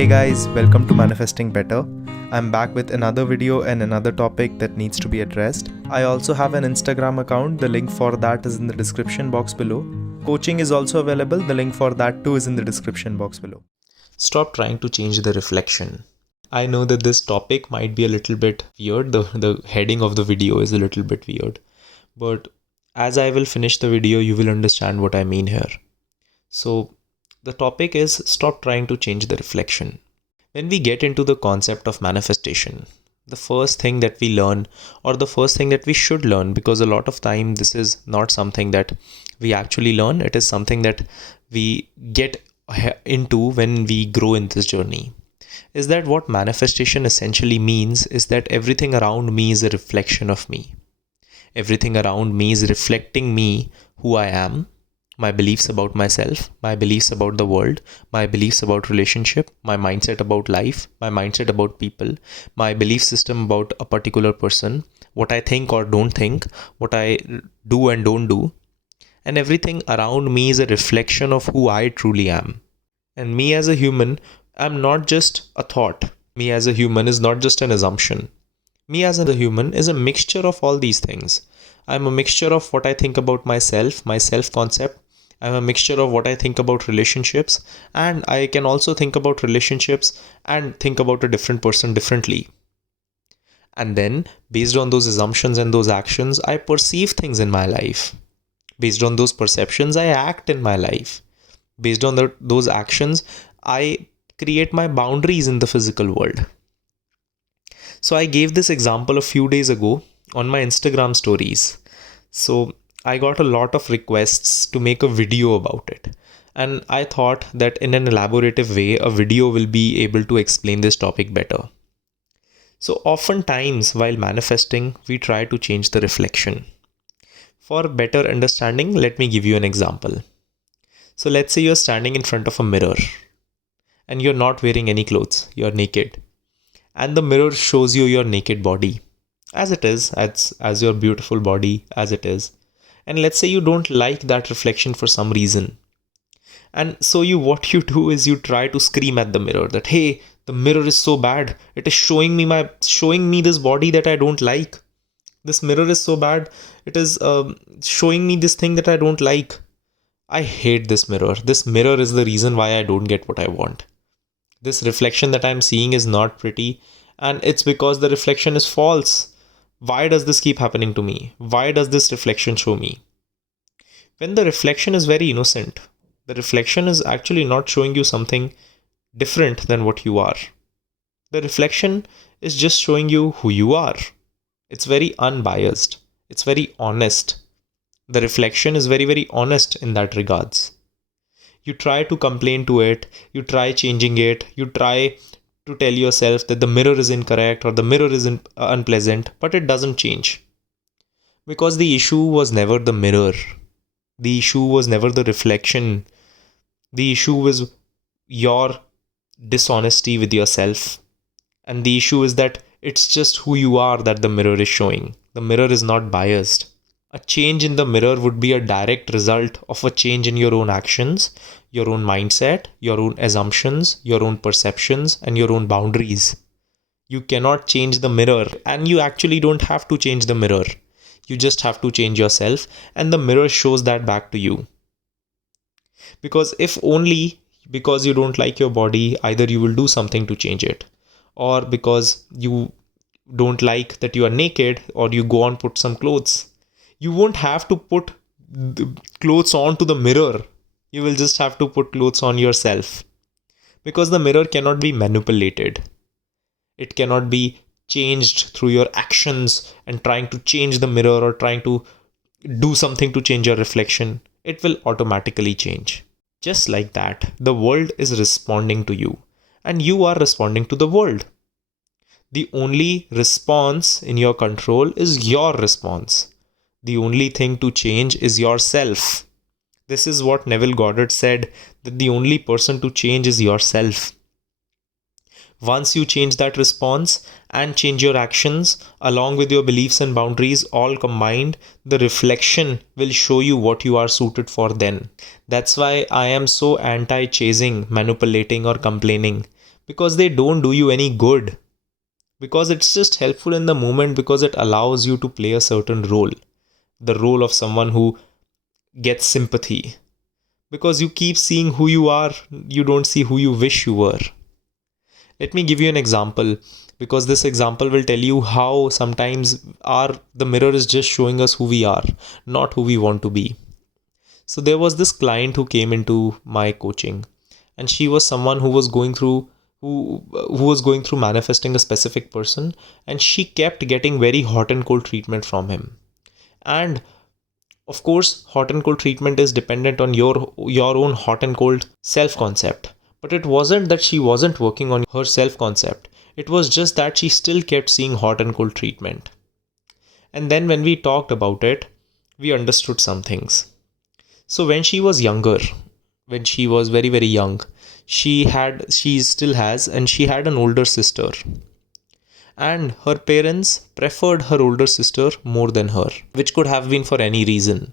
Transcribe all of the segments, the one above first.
Hey guys, welcome to Manifesting Better. I'm back with another video and another topic that needs to be addressed. I also have an Instagram account. The link for that is in the description box below. Coaching is also available. The link for that too is in the description box below. Stop trying to change the reflection. I know that this topic might be a little bit weird. The heading of the video is a little bit weird. But as I will finish the video, you will understand what I mean here. So the topic is stop trying to change the reflection. When we get into the concept of manifestation, the first thing that we learn, or the first thing that we should learn, because a lot of time this is not something that we actually learn, it is something that we get into when we grow in this journey, is that what manifestation essentially means is that everything around me is a reflection of me. Everything around me is reflecting me, who I am, my beliefs about myself, my beliefs about the world, my beliefs about relationship, my mindset about life, my mindset about people, my belief system about a particular person, what I think or don't think, what I do and don't do. And everything around me is a reflection of who I truly am. And me as a human, I'm not just a thought. Me as a human is not just an assumption. Me as a human is a mixture of all these things. I'm a mixture of what I think about myself, my self-concept. I'm a mixture of what I think about relationships, and I can also think about relationships and think about a different person differently. And then, based on those assumptions and those actions, I perceive things in my life. Based on those perceptions, I act in my life. Based on those actions, I create my boundaries in the physical world. So I gave this example a few days ago on my Instagram stories. So I got a lot of requests to make a video about it. And I thought that in an elaborative way, a video will be able to explain this topic better. So oftentimes while manifesting, we try to change the reflection. For better understanding, let me give you an example. So let's say you're standing in front of a mirror and you're not wearing any clothes, you're naked. And the mirror shows you your naked body as it is, as your beautiful body as it is. And let's say you don't like that reflection for some reason. And so what you do is you try to scream at the mirror that, hey, the mirror is so bad. It is showing me this body that I don't like. This mirror is so bad. It is showing me this thing that I don't like. I hate this mirror. This mirror is the reason why I don't get what I want. This reflection that I'm seeing is not pretty, and it's because the reflection is false. Why does this keep happening to me? Why does this reflection show me? When the reflection is very innocent, the reflection is actually not showing you something different than what you are. The reflection is just showing you who you are. It's very unbiased. It's very honest. The reflection is very, very honest in that regards. You try to complain to it, you try changing it, you try to tell yourself that the mirror is incorrect or the mirror is unpleasant, but it doesn't change. Because the issue was never the mirror. The issue was never the reflection. The issue was your dishonesty with yourself. And the issue is that it's just who you are that the mirror is showing. The mirror is not biased. A change in the mirror would be a direct result of a change in your own actions, your own mindset, your own assumptions, your own perceptions, and your own boundaries. You cannot change the mirror, and you actually don't have to change the mirror. You just have to change yourself, and the mirror shows that back to you. Because if only because you don't like your body, either you will do something to change it, or because you don't like that you are naked, or you go and put some clothes. You won't have to put the clothes onto the mirror. You will just have to put clothes on yourself. Because the mirror cannot be manipulated. It cannot be changed through your actions and trying to change the mirror or trying to do something to change your reflection. It will automatically change. Just like that, the world is responding to you and you are responding to the world. The only response in your control is your response. The only thing to change is yourself. This is what Neville Goddard said, that the only person to change is yourself. Once you change that response and change your actions along with your beliefs and boundaries all combined, the reflection will show you what you are suited for then. That's why I am so anti-chasing, manipulating or complaining. because they don't do you any good. Because it's just helpful in the moment, because it allows you to play a certain role, the role of someone who gets sympathy. Because you keep seeing who you are, you don't see who you wish you were. Let me give you an example, because this example will tell you how sometimes the mirror is just showing us who we are, not who we want to be. So there was this client who came into my coaching, and she was someone who was going through manifesting a specific person, and she kept getting very hot and cold treatment from him. And of course, hot and cold treatment is dependent on your own hot and cold self concept. But it wasn't that she wasn't working on her self concept. It was just that she still kept seeing hot and cold treatment. And then when we talked about it, we understood some things. So when she was younger, when she was very, very young, she still has, and she had an older sister. And her parents preferred her older sister more than her, which could have been for any reason.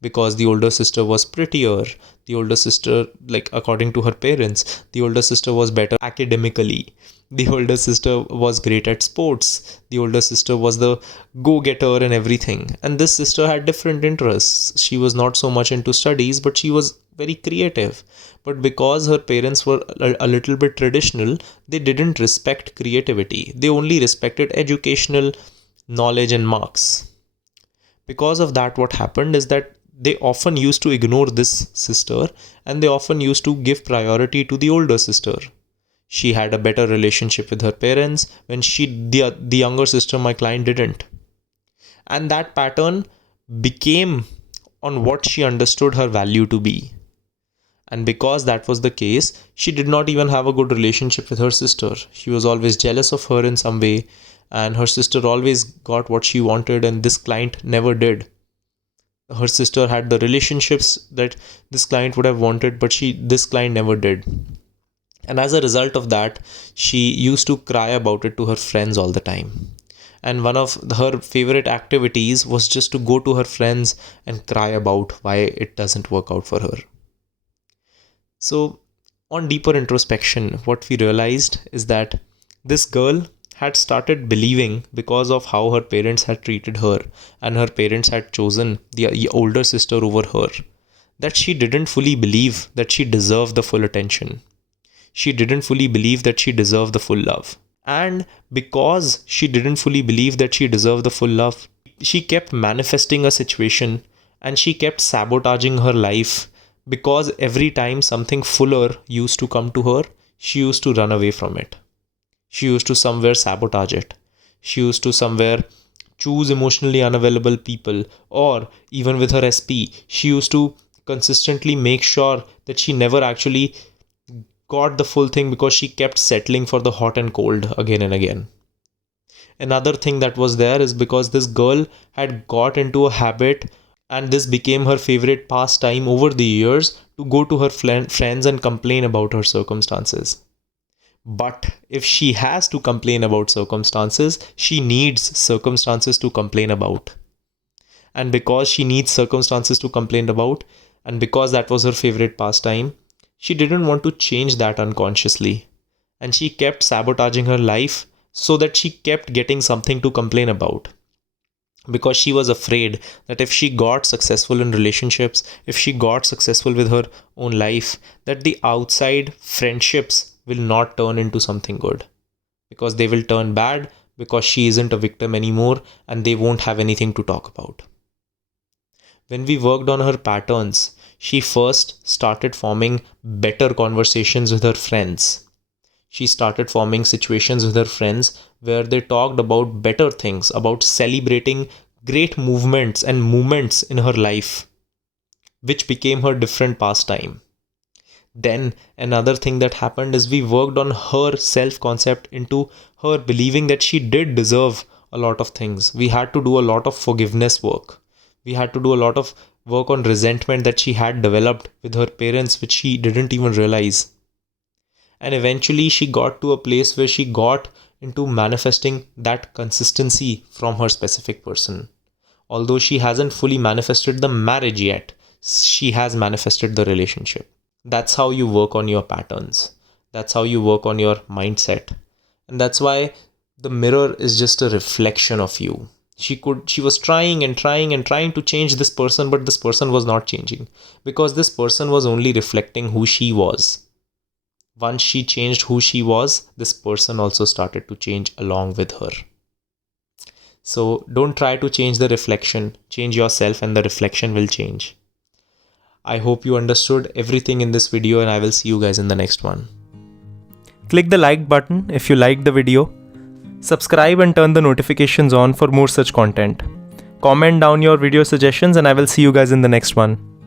Because the older sister was prettier, the older sister, like according to her parents, the older sister was better academically, the older sister was great at sports, the older sister was the go-getter and everything. And this sister had different interests. She was not so much into studies, but she was very creative. But because her parents were a little bit traditional, they didn't respect creativity. They only respected educational knowledge and marks. Because of that, what happened is that they often used to ignore this sister, and they often used to give priority to the older sister. She had a better relationship with her parents when the younger sister, my client, didn't. And that pattern became on what she understood her value to be. And because that was the case, she did not even have a good relationship with her sister. She was always jealous of her in some way, and her sister always got what she wanted, and this client never did. Her sister had the relationships that this client would have wanted, but this client never did. And as a result of that, she used to cry about it to her friends all the time. And one of her favorite activities was just to go to her friends and cry about why it doesn't work out for her. So, on deeper introspection, what we realized is that this girl had started believing, because of how her parents had treated her and her parents had chosen the older sister over her, that she didn't fully believe that she deserved the full attention. She didn't fully believe that she deserved the full love. And because she didn't fully believe that she deserved the full love, she kept manifesting a situation, and she kept sabotaging her life, because every time something fuller used to come to her, she used to run away from it. She used to somewhere sabotage it. She used to somewhere choose emotionally unavailable people, or even with her SP, she used to consistently make sure that she never actually got the full thing, because she kept settling for the hot and cold again and again. Another thing that was there is because this girl had got into a habit, and this became her favorite pastime over the years, to go to her friends and complain about her circumstances. But if she has to complain about circumstances, she needs circumstances to complain about. And because she needs circumstances to complain about, and because that was her favorite pastime, she didn't want to change that unconsciously. And she kept sabotaging her life so that she kept getting something to complain about. Because she was afraid that if she got successful in relationships, if she got successful with her own life, that the outside friendships will not turn into something good, because they will turn bad, because she isn't a victim anymore, and they won't have anything to talk about. When we worked on her patterns, she first started forming better conversations with her friends. She started forming situations with her friends where they talked about better things, about celebrating great movements and moments in her life, which became her different pastime. Then another thing that happened is we worked on her self-concept, into her believing that she did deserve a lot of things. We had to do a lot of forgiveness work. We had to do a lot of work on resentment that she had developed with her parents, which she didn't even realize. And eventually she got to a place where she got into manifesting that consistency from her specific person. Although she hasn't fully manifested the marriage yet, she has manifested the relationship. That's how you work on your patterns. That's how you work on your mindset. And that's why the mirror is just a reflection of you. She was trying and trying and trying to change this person, but this person was not changing, because this person was only reflecting who she was. Once she changed who she was, this person also started to change along with her. So don't try to change the reflection, change yourself and the reflection will change. I hope you understood everything in this video, and I will see you guys in the next one. Click the like button if you liked the video. Subscribe and turn the notifications on for more such content. Comment down your video suggestions and I will see you guys in the next one.